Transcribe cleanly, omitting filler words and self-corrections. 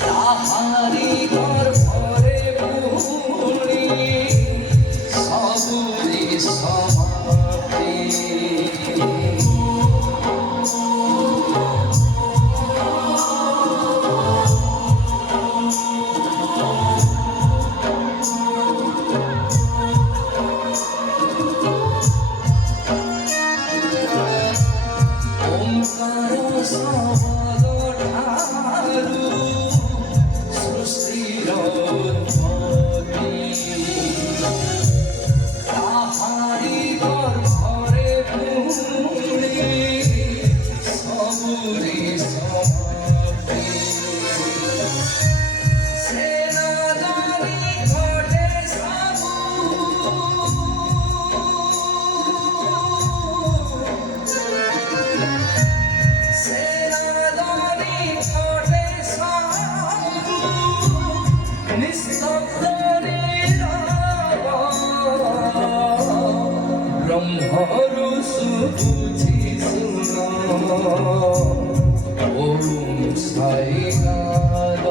তাহারি গর্ভরে পুরি সবুরি সমাপি ওঙ্কার সবল ঠারু সৃষ্টির উৎপত্তি তাহারি গর্ভরে পুরি সবুরি সমাপি সেনাদানি ঘটে সাবু সেনাদানি ঘটে সাবু নিস্তব্ধ নীরব ব্রহ্মরু সুবুঝি শুন ওম সাই নাদ